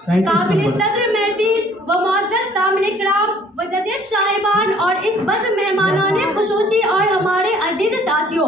قابل صدر محفل و معزز سامعین کرام و ججز صاحبان اور اس وجہ مہمانان خصوصی اور ہمارے عزیز ساتھیوں،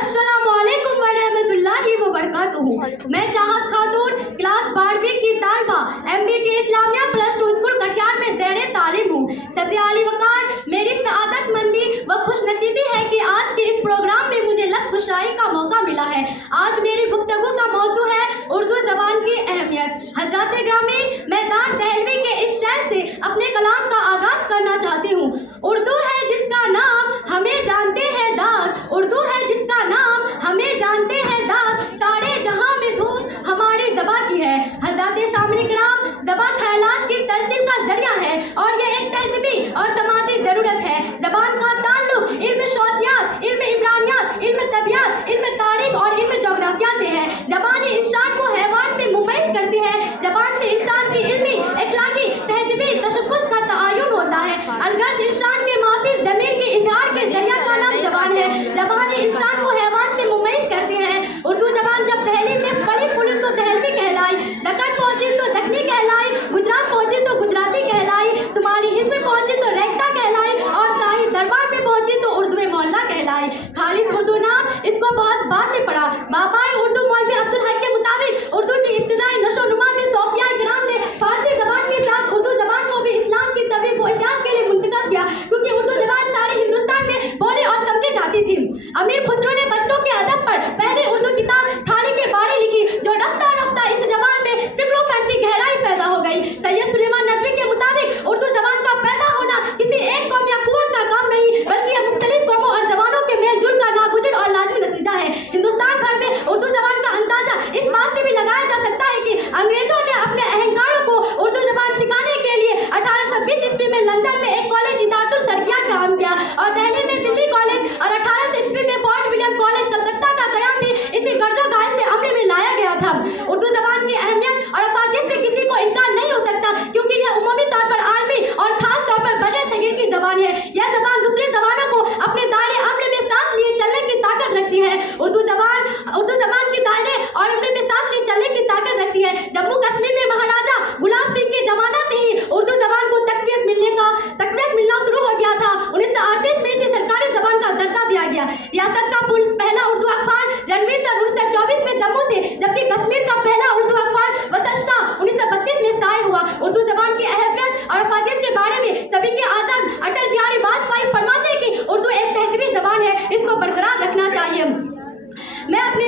السلام علیکم ورحمۃ اللہ وبرکاتہ۔ میں چاہت خاتون کلاس 12ویں کی طالبہ MDT اسلامیہ +2 اسکول کٹیہار میں زیر تعلیم ہوں۔ صدر عالی وقار، میری سعادت مندی و خوش نصیبی ہے کہ آج کے اس پروگرام میں مجھے لفظ گشائی کا موقع ملا ہے۔ آج میری گفتگو کا موضوع ہے اردو زبان کی اہمیت۔ حضرات گرامی، میں دان دہلوی کے اس شعر سے اپنے کلام کا آغاز کرنا چاہتی ہوں۔ اردو ہے جس کا نام ہمیں جانتے ہیں داد، اردو ہے جس کا نام ہمیں جانتے ہیں داد، سارے جہاں میں دھوم ہماری زبان کی ہے۔ حضرات سامعین کرام، زبان خیالات کی ترسیل کا ذریعہ ہے اور یہ ایک تہذیبی اور سماجی ضرورت ہے۔ زبان کا تعلق علم شوتیات، علم عمرانیات، علم طبیعت، علم تاریخ اور علم جغرافیہ سے ہے۔ زبان انسان کو حیوان سے ممیز کرتی ہے۔ زبان سے انسان کی علمی، اخلاقی، تہذیبی تشخص کا تعین ہوتا ہے۔ الغرض انسان کے معافی ضمیر کے اظہار کے ذریعہ کا نام زبان ہے۔ زبان انسان کو حیوان سے ممیز کرتی ہے۔ اردو زبان جب دہلی میں پلی پھلی تو دہلوی کہلائی، دکن پہنچی تو دکنی کہلائی، گجرات پہنچی تو گجراتی کہلائی، شمالی ہند میں پہنچی تو ریختہ کہلائی اور شاہی دربار میں پہنچی تو اردو مولا کہلائی۔ خالص اردو نام اس کو بہت بعد میں پڑا۔ بابائے اردو مولوی عبدالحق کے مطابق اردو کی ابتدائی نشو و نما میں صوفیاء کرام نے فارسی زبان کے ساتھ اردو زبان کو بھی اسلام کی طبیع و ایجاد کے لیے منتخب کیا، کیونکہ اردو زبان سارے ہندوستان میں بولی اور سمجھی جاتی تھی۔ امیر خسرو نے بچوں کے ادب پر پہلی اردو کتاب تھالی کے بارے لکھی، جو رفتہ رفتہ اس زبان میں فکر و فن کی گہرائی پیدا ہو گئی۔ سید سلیمان ندوی کے مطابق اردو زبان کا پیدا ہونا کسی ایک قوم یا قوت کا کام نہیں، بلکہ یہ مختلف قوموں اور زبانوں کے میل جل کا ناگزیر اور لازمی نتیجہ ہے۔ ہندوستان بھر میں اردو زبان کا اندازہ اس بات سے بھی لگایا جا سکتا ہے کہ انگریزوں نے اپنے اہنکاروں کو اردو زبان سکھانے کے لیے 1820 عیسوی میں لندن میں ایک کالج ادارۃ الترقیہ قائم کیا اور دہلی میں دلی کالج اور 1800 عیسوی میں فورٹ ولیم کالج کلکتہ کا قیام بھی اسی گرد و گاہ سے عمل میں لایا گیا تھا۔ اردو زبان کی اہمیت اور افادیت سے کسی کو انکار نہیں ہو سکتا، کیونکہ یہ عمومی طور پر عالمی اور خاص طور پر بر صغیر کی زبان ہے۔ یہ زبان دوسری زبانوں کو اپنے دائرے عمل میں ساتھ لیے چلنے کی طاقت رکھتی ہے۔ اردو زبان کی دائرے اور عمل میں ساتھ لیے چلنے کی طاقت رکھتی ہے۔ جموں کشمیر میں مہاراجہ غلام سنگھ کے زمانہ سے ہی اردو زبان کو تقویت ملنا شروع ہو گیا تھا۔ 1938 میں اسے سرکاری زبان کا درجہ دیا گیا۔ ریاست کا پہلا اردو اخبار رنویر صاحب 1924 میں جموں سے، جبکہ کشمیر کا پہلا اردو اخبار وطشتہ 1932 میں شائع ہوا۔ اردو زبان کی اہمیت اور افادیت کے بارے میں سبھی کے اعظم اٹل بہاری واجپئی فرماتے ہیں کہ اردو ایک تہذیبی زبان ہے، اس کو برقرار رکھنا چاہیے۔ میں اپنے